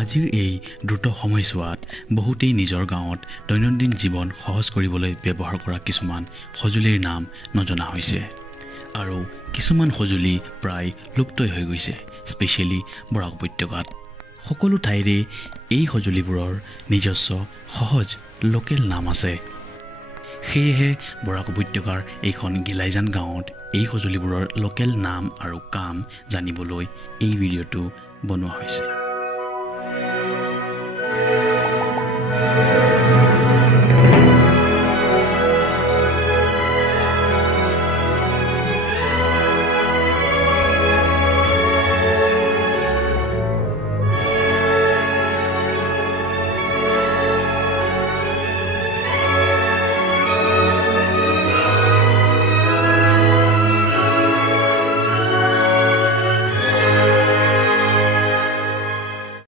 আজিৰ এই দ্ৰুত সময়ছোৱাত বহুতেই নিজৰ গাঁৱত দৈনন্দিন জীৱন সহজ কৰিবলৈ ব্যৱহাৰ কৰা কিছুমান সঁজুলিৰ নাম নজনা হৈছে আৰু কিছুমান সঁজুলি প্ৰায় লুপ্তই হৈ গৈছে স্পেচিয়েলি বৰাক উপত্যকাত সকলো ঠাইৰে এই সঁজুলিবোৰৰ নিজস্ব সহজ লোকেল নাম আছে সেয়েহে বৰাক উপত্যকাৰ এইখন গিলাইজান গাঁৱত এই সঁজুলিবোৰৰ লোকেল নাম আৰু কাম জানিবলৈ এই ভিডিঅ'টো বনোৱা হৈছে